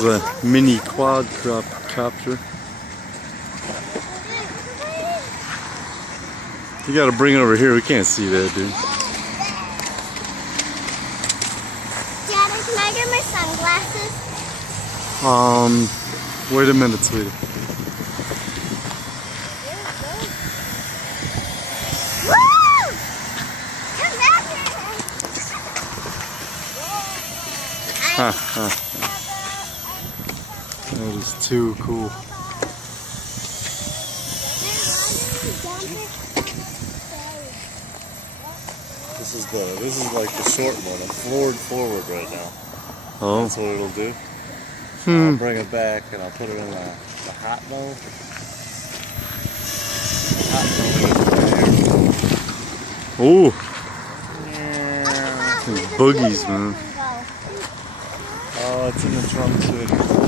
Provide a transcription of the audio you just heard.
There's a mini quadcopter. You gotta bring it over here. We can't see that, dude. Daddy, can I get my sunglasses? Wait a minute, sweetie. Woo! Come back here. That is too cool. This is like the short one. I'm forward right now. Oh. That's what it'll do. I'll bring it back and I'll put it in the hot mode. Ooh. These boogies, man. Oh, it's in the trunk, sweetie.